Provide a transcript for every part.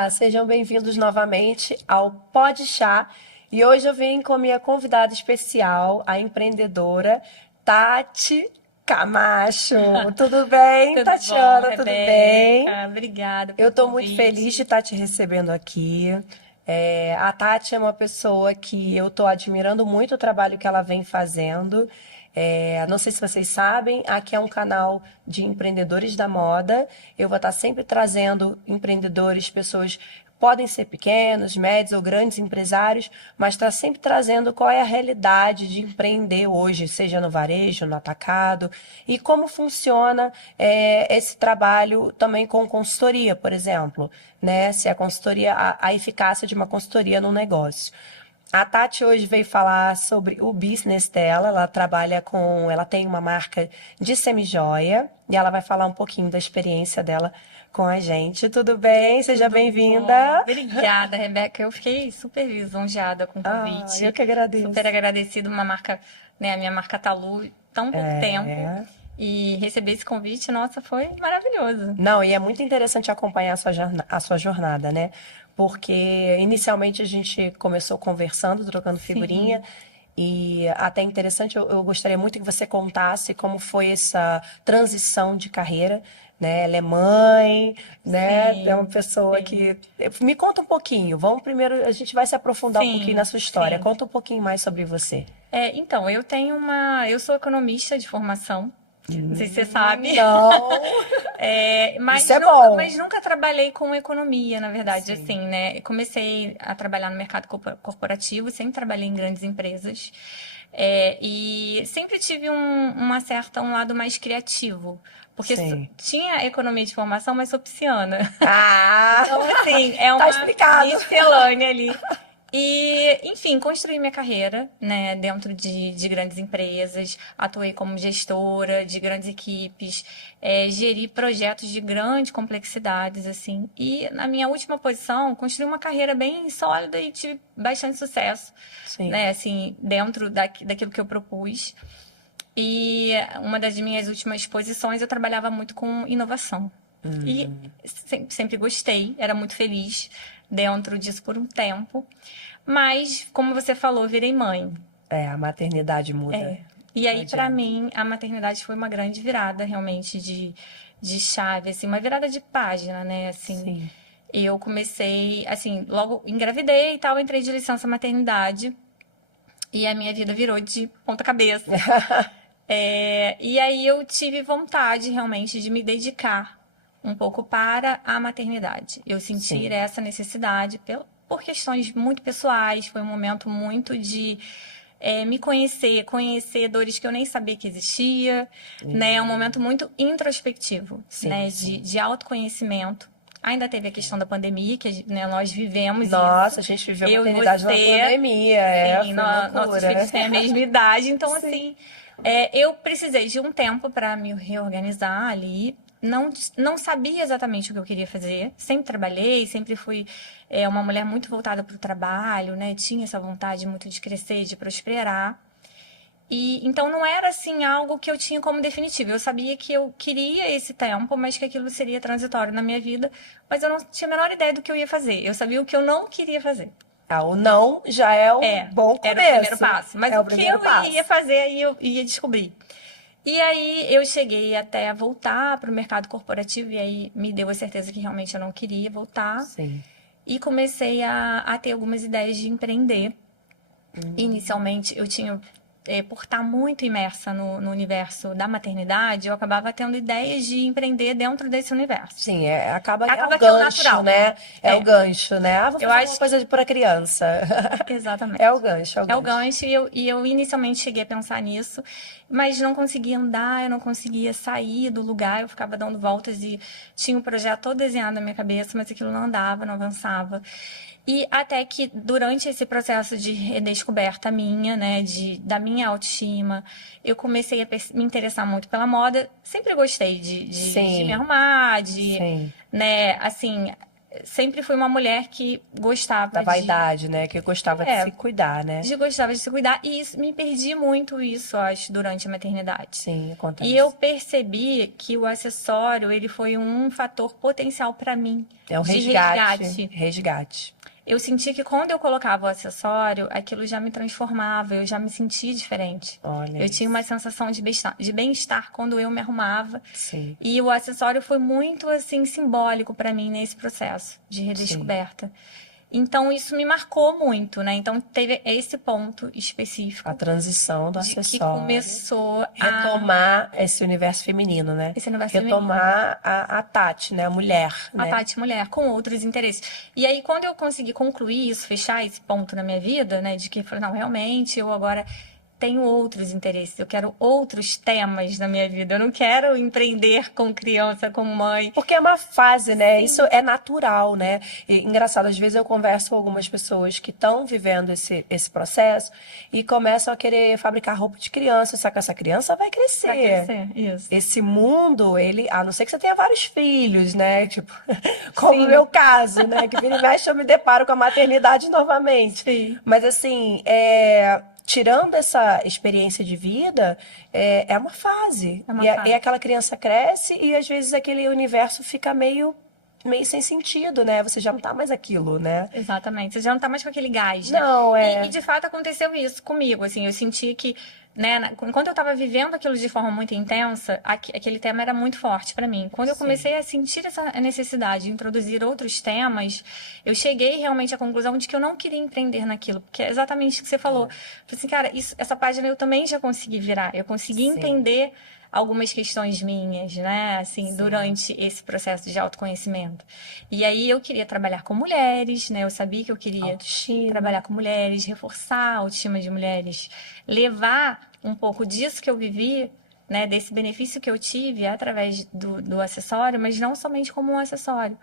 Olá, sejam bem-vindos novamente ao Pode Chá. E hoje eu vim com a minha convidada especial, a empreendedora Tati Camacho. Tudo bem, Tudo bom, Tatiana? Tudo bem? Rebeca? Obrigada Eu pelo estou muito feliz de convite. estar te recebendo aqui. A Tati é uma pessoa que eu estou admirando muito o trabalho que ela vem fazendo. Não sei se vocês sabem, aqui é um canal de empreendedores da moda. Eu vou estar sempre trazendo empreendedores, pessoas podem ser pequenos, médios ou grandes empresários, mas está sempre trazendo qual é a realidade de empreender hoje, seja no varejo, no atacado, e como funciona esse trabalho também com consultoria, por exemplo, né? Se a consultoria, a eficácia de uma consultoria num negócio. A Tati hoje veio falar sobre o business dela. Ela tem uma marca de semijoia e ela vai falar um pouquinho da experiência dela com a gente. Tudo bem? Seja Tudo bom? bem-vinda. Obrigada, Rebeca. Eu fiquei super lisonjeada com o Ah, eu convite. que Super agradeço. agradecida, uma marca, né, a minha marca Talu, tão pouco tempo. É. E receber esse convite, nossa, foi maravilhoso. Não, e é muito interessante acompanhar a sua jornada, né? Porque inicialmente a gente começou conversando, trocando figurinha, Sim, e até interessante, eu gostaria muito que você contasse como foi essa transição de carreira, né? Ela é mãe, né? É uma sim, pessoa sim, que. Me conta um pouquinho, vamos primeiro, a gente vai se aprofundar um pouquinho na sim, sua história. sim. Conta um pouquinho mais sobre você. Então, eu sou economista de formação. Não sei se você sabe. Não, isso é Mas bom. nunca trabalhei com economia, na verdade, assim, Sim, né? Eu comecei a trabalhar no mercado corporativo, sempre trabalhei em grandes empresas. E sempre tive um lado mais criativo. Porque sim. tinha economia de formação, mas sou pisciana. Ah, Então, assim, é tá uma explicado. miscelânea ali. E, enfim, construí minha carreira, né, dentro de grandes empresas, atuei como gestora de grandes equipes, geri projetos de grande complexidades, assim. E na minha última posição, construí uma carreira bem sólida e tive bastante sucesso, Sim. né, assim, dentro daquilo que eu propus. E uma das minhas últimas posições eu trabalhava muito com inovação. E sempre gostei, era muito feliz dentro disso por um tempo. Mas, como você falou, virei mãe. A maternidade muda. E Não aí, pra adianta. mim, a maternidade foi uma grande virada, realmente, de chave, assim, uma virada de página, né? Assim, Sim. eu comecei, assim, logo engravidei e tal, entrei de licença maternidade. E a minha vida virou de ponta cabeça. E aí eu tive vontade realmente de me dedicar um pouco para a maternidade. Eu senti Sim. essa necessidade por questões muito pessoais. Foi um momento muito de me conhecer, conhecer dores que eu nem sabia que existia, né? É um momento muito introspectivo, Sim, né? De, sim. de autoconhecimento. Ainda teve a questão da pandemia, que né, nós vivemos isso. Nossa, a gente viveu a Eu e maternidade na você, pandemia, sim, foi nossos loucura. filhos têm a mesma idade, então Sim. assim, eu precisei de um tempo para me reorganizar ali. Não sabia exatamente o que eu queria fazer. Sempre trabalhei, sempre fui uma mulher muito voltada para o trabalho, né? Tinha essa vontade muito de crescer, de prosperar. E então não era assim algo que eu tinha como definitivo. Eu sabia que eu queria esse tempo, mas que aquilo seria transitório na minha vida, mas eu não tinha a menor ideia do que eu ia fazer. Eu sabia o que eu não queria fazer. O não já é um É, bom era o primeiro começo. passo. Mas É o o que primeiro eu ia passo. fazer, aí eu ia descobrir. E aí eu cheguei até a voltar para o mercado corporativo, e aí me deu a certeza que realmente eu não queria voltar. Sim. E comecei a ter algumas ideias de empreender. Inicialmente eu tinha, por estar muito imersa no universo da maternidade, eu acabava tendo ideias de empreender dentro desse universo. Sim, é o Acaba que é o gancho, natural. né? É o É, gancho, né? Ah, vou eu fazer uma acho que coisa para criança. É o exatamente. gancho, é o É o gancho. gancho, e eu inicialmente cheguei a pensar nisso, mas não conseguia andar, eu não conseguia sair do lugar, eu ficava dando voltas e tinha um projeto todo desenhado na minha cabeça, mas aquilo não andava, não avançava. E até que durante esse processo de redescoberta minha, né, da minha autoestima, eu comecei a me interessar muito pela moda. Sempre gostei de me Sim, arrumar, sim. né, assim, sempre fui uma mulher que gostava Da vaidade, né? Que gostava de É. se cuidar, né? gostava de se cuidar. E me perdi muito isso, acho, durante a maternidade. Sim, acontece. E eu percebi que o acessório, ele foi um fator potencial para mim. É um de resgate. Resgate. Eu senti que quando eu colocava o acessório, aquilo já me transformava, eu já me sentia diferente. Olha Eu tinha isso. uma sensação de bem-estar quando eu me arrumava. Sim. E o acessório foi muito, assim, simbólico para mim nesse processo de redescoberta. Então, isso me marcou muito, né? Então, teve esse ponto específico A transição do de que acessório. começou a... Retomar esse universo feminino, né? Esse universo feminino. Retomar a Tati, né? A mulher, A né? Tati mulher, com outros interesses. E aí, quando eu consegui concluir isso, fechar esse ponto na minha vida, né? De que, falei, não, realmente, eu agora tenho outros interesses. Eu quero outros temas na minha vida. Eu não quero empreender com criança, com mãe. Porque é uma fase, né? Isso é natural, né? E, engraçado, às vezes eu converso com algumas pessoas que estão vivendo esse processo e começam a querer fabricar roupa de criança, só que essa criança vai crescer. Vai crescer, isso. Esse mundo, ele, a não ser que você tenha vários filhos, né? Tipo, como Sim. no meu caso, né? Que vira e mexe eu me deparo com a maternidade novamente. Sim. Mas assim, tirando essa experiência de vida, é uma fase. É uma e, fase. e aquela criança cresce e às vezes aquele universo fica meio sem sentido, né? Você já não tá mais aquilo, né? Exatamente. Você já não tá mais com aquele gás, né? Não, E de fato aconteceu isso comigo, assim, eu senti que, né, enquanto eu tava vivendo aquilo de forma muito intensa, aquele tema era muito forte pra mim. Quando eu comecei a sentir essa necessidade de introduzir outros temas, eu cheguei realmente à conclusão de que eu não queria empreender naquilo, porque é exatamente o que você falou. Eu falei assim, cara, essa página eu também já consegui virar, eu consegui entender algumas questões minhas, né, assim, durante esse processo de autoconhecimento. E aí eu queria trabalhar com mulheres, né, eu sabia que eu queria trabalhar com mulheres, reforçar a autoestima de mulheres, levar um pouco disso que eu vivi, né, desse benefício que eu tive através do acessório, mas não somente como um acessório,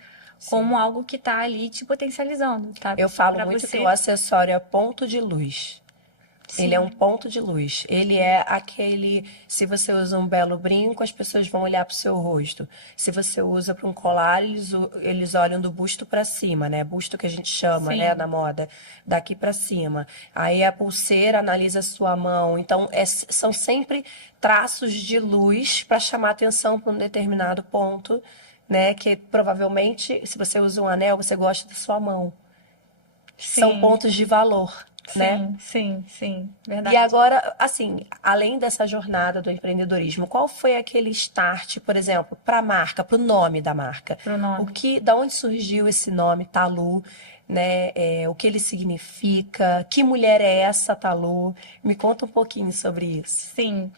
como algo que tá ali te potencializando, tá? Eu falo muito que o acessório é ponto de luz. Sim. Ele é um ponto de luz. Ele é aquele... Se você usa um belo brinco, as pessoas vão olhar para o seu rosto. Se você usa para um colar, eles olham do busto para cima, né? Busto que a gente chama, Sim. né, na moda. Daqui para cima. Aí a pulseira analisa a sua mão. Então, são sempre traços de luz para chamar atenção para um determinado ponto, né? Que provavelmente, se você usa um anel, você gosta da sua mão. Sim. São pontos de valor. Né? Sim, verdade. E agora, assim, além dessa jornada do empreendedorismo, qual foi aquele start, por exemplo, para a marca, para o nome da marca? Pro nome. Da onde surgiu esse nome, Talu, né? O que ele significa? Que mulher é essa, Talu? Me conta um pouquinho sobre isso. Sim.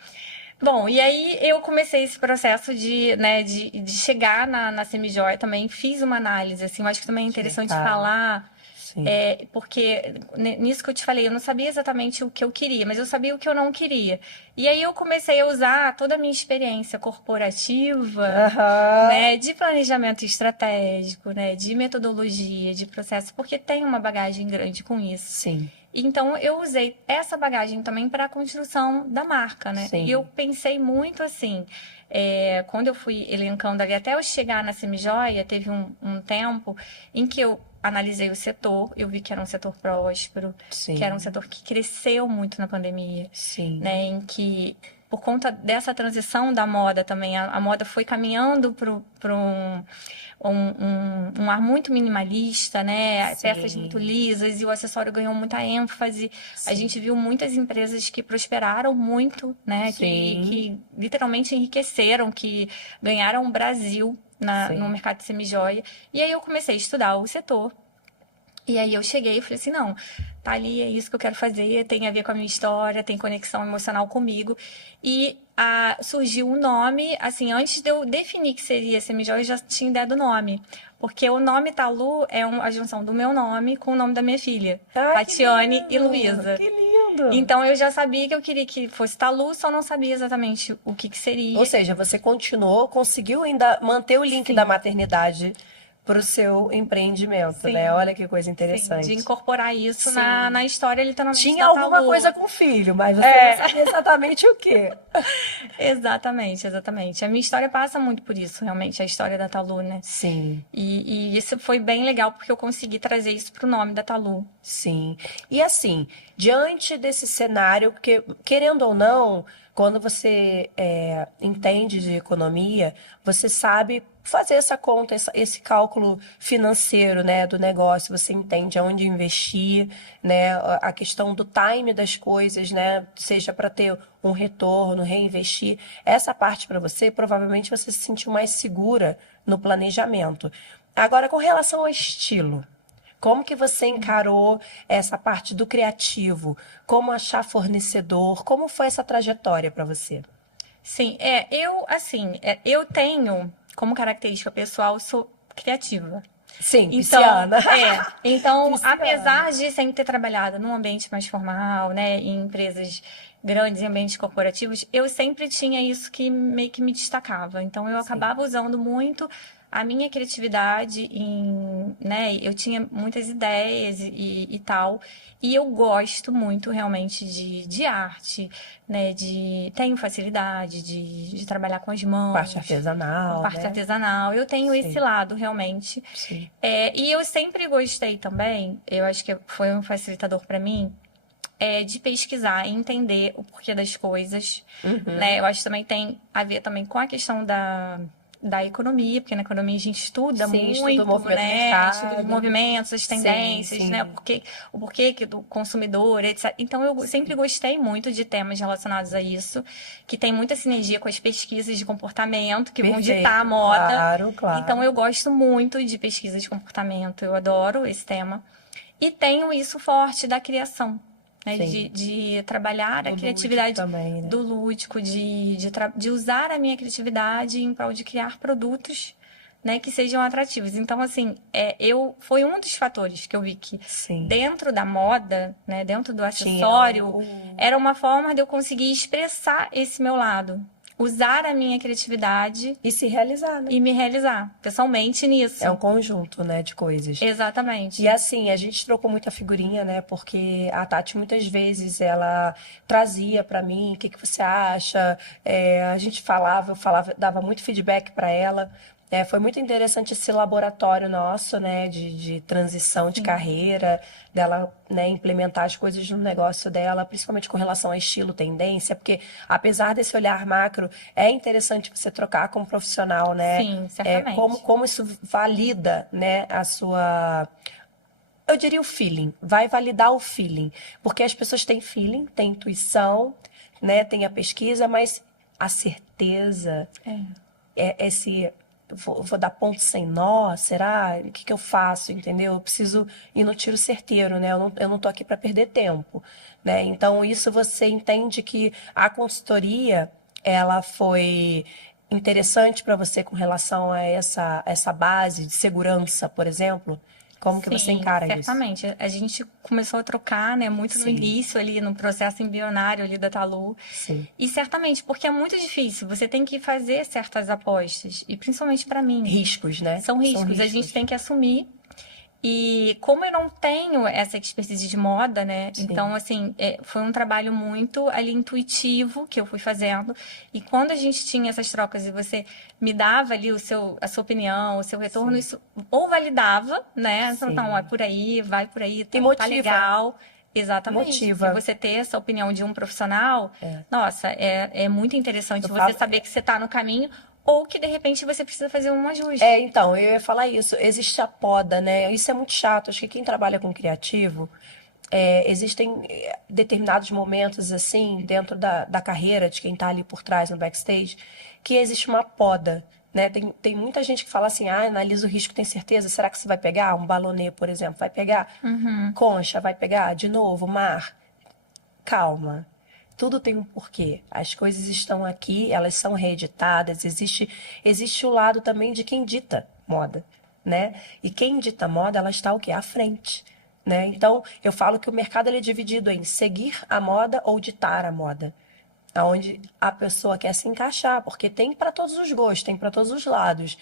Bom, e aí eu comecei esse processo de chegar na Semijoia também, fiz uma análise, assim, eu acho que também é interessante falar. Porque nisso que eu te falei, eu não sabia exatamente o que eu queria, mas eu sabia o que eu não queria. E aí eu comecei a usar toda a minha experiência corporativa, né, de planejamento estratégico, né, de metodologia, de processo, porque tem uma bagagem grande com isso. Sim. Então eu usei essa bagagem também para a construção da marca, né? Sim. E eu pensei muito assim, quando eu fui elencando ali, até eu chegar na Semijoia, teve um tempo em que eu analisei o setor, eu vi que era um setor próspero, que era um setor que cresceu muito na pandemia, né? Em que, por conta dessa transição da moda também, a moda foi caminhando para um ar muito minimalista, né? Peças muito lisas e o acessório ganhou muita ênfase. A gente viu muitas empresas que prosperaram muito, né? Que literalmente enriqueceram, que ganharam o Brasil no mercado de semijoia. E aí eu comecei a estudar o setor. E aí eu cheguei e falei assim, não, tá ali, é isso que eu quero fazer, tem a ver com a minha história, tem conexão emocional comigo. E surgiu um nome, assim, antes de eu definir que seria Semijoia, eu já tinha ideia do nome. Porque o nome Talu é a junção do meu nome com o nome da minha filha, Tatiane e Luísa. Que lindo! Então eu já sabia que eu queria que fosse Talu, só não sabia exatamente o que seria. Ou seja, você conseguiu ainda manter o link da maternidade para o seu empreendimento, né? Sim, Olha que coisa sim, de interessante. incorporar isso Sim. na história literalmente Tinha da alguma Talu. coisa com o filho, mas você não É, sabia exatamente o quê. exatamente, exatamente. A minha história passa muito por isso, realmente, a história da Talu, né? Sim. E isso foi bem legal porque eu consegui trazer isso pro nome da Talu. Sim. E assim, diante desse cenário, porque, querendo ou não, quando você entende de economia, você sabe fazer essa conta, esse cálculo financeiro, né, do negócio, você entende aonde investir, né, a questão do time das coisas, né, seja para ter um retorno, reinvestir. Essa parte para você, provavelmente você se sentiu mais segura no planejamento. Agora, com relação ao estilo. Como que você encarou essa parte do criativo? Como achar fornecedor? Como foi essa trajetória para você? Sim, eu tenho como característica pessoal, sou criativa. Sim, Então, pisciana. apesar Pisciana. de sempre ter trabalhado num ambiente mais formal, né, em empresas grandes, em ambientes corporativos, eu sempre tinha isso que meio que me destacava. Então, eu Sim. acabava usando muito a minha criatividade né, eu tinha muitas ideias e tal. E eu gosto muito realmente de arte, né, tenho facilidade de trabalhar com as Parte mãos, com artesanal, parte né? artesanal. Eu tenho esse Sim, lado realmente. sim. E eu sempre gostei também, eu acho que foi um facilitador para mim, de pesquisar e entender o porquê das coisas, Uhum. né? Eu acho que também tem a ver também com a questão da economia, porque na economia a gente estuda Sim, estudo o muito, movimento do né? Estuda os mercado. movimentos, as Sim, tendências, né? sim. O porquê que do consumidor, etc. Então eu sempre Sim. gostei muito de temas relacionados a isso, que tem muita sinergia com as pesquisas de comportamento que vão ditar a Perfeito, moda. claro, Então claro. eu gosto muito de pesquisa de comportamento, eu adoro esse tema. E tenho isso forte da criação, né? Sim. De trabalhar a Do lúdico criatividade também, né? do lúdico, de usar a minha criatividade em prol de criar produtos, né, que sejam atrativos. Então, assim, foi um dos fatores que eu vi que Sim. dentro da moda, né, dentro do Tinha acessório, era uma forma de eu conseguir expressar esse meu lado, usar a minha criatividade E se realizar, né? e me realizar pessoalmente É um nisso. conjunto, né, de coisas. E Exatamente. assim, a gente trocou muita figurinha, né? Porque a Tati muitas vezes ela trazia pra mim, o que que você acha? A gente falava, eu falava, dava muito feedback pra ela. Foi muito interessante esse laboratório nosso, né, de transição de Sim. carreira, dela, né, implementar as coisas no negócio dela, principalmente com relação a estilo, tendência, porque apesar desse olhar macro, é interessante você trocar com um profissional, né? Sim, Como, certamente. como isso valida, né, a sua. Eu diria o feeling, vai validar o feeling. Porque as pessoas têm feeling, têm intuição, né, tem a pesquisa, mas a certeza, esse. Vou dar ponto sem nó, será? O que que eu faço, entendeu? Eu preciso ir no tiro certeiro, né? Eu não tô aqui para perder tempo, né? Então, isso você entende que a consultoria, ela foi interessante para você com relação a essa base de segurança, por exemplo? Como que você Sim, encara isso? certamente. A gente começou a trocar, né, muito no Sim, início ali, no processo embrionário ali da Talu. sim. E certamente, porque é muito difícil, você tem que fazer certas apostas, e principalmente para mim, Riscos, né? são São riscos, a gente riscos. tem que assumir. E como eu não tenho essa expertise de moda, né? Então, Sim, assim, foi um trabalho muito ali intuitivo que eu fui fazendo. E quando a gente tinha essas trocas e você me dava ali a sua opinião, o seu retorno, sim, isso ou validava, né? Então, não, é sim. por aí, vai por aí, E tá motiva, né? legal. Exatamente, porque Motiva. você ter essa opinião de um profissional, É. nossa, é muito Eu interessante você falo, saber que você está no caminho ou que de repente você precisa fazer um ajuste. então, eu ia falar isso. Existe a poda, né? Isso é muito chato. Acho que quem trabalha com criativo, existem determinados momentos, assim, dentro da carreira de quem tá ali por trás, no backstage, que existe uma poda, né? Tem muita gente que fala assim, analisa o risco, tem certeza? Será que você vai pegar? Um balonê, por exemplo, vai pegar? Concha, vai pegar? De novo, mar? Calma. Tudo tem um porquê. As coisas estão aqui, elas são reeditadas. Existe o lado também de quem dita moda, né? E quem dita moda, ela está o quê? À frente, né? Então, eu falo que o mercado ele é dividido em seguir a moda ou ditar a moda. Onde a pessoa quer se encaixar, porque tem para todos os gostos, tem para todos os lados.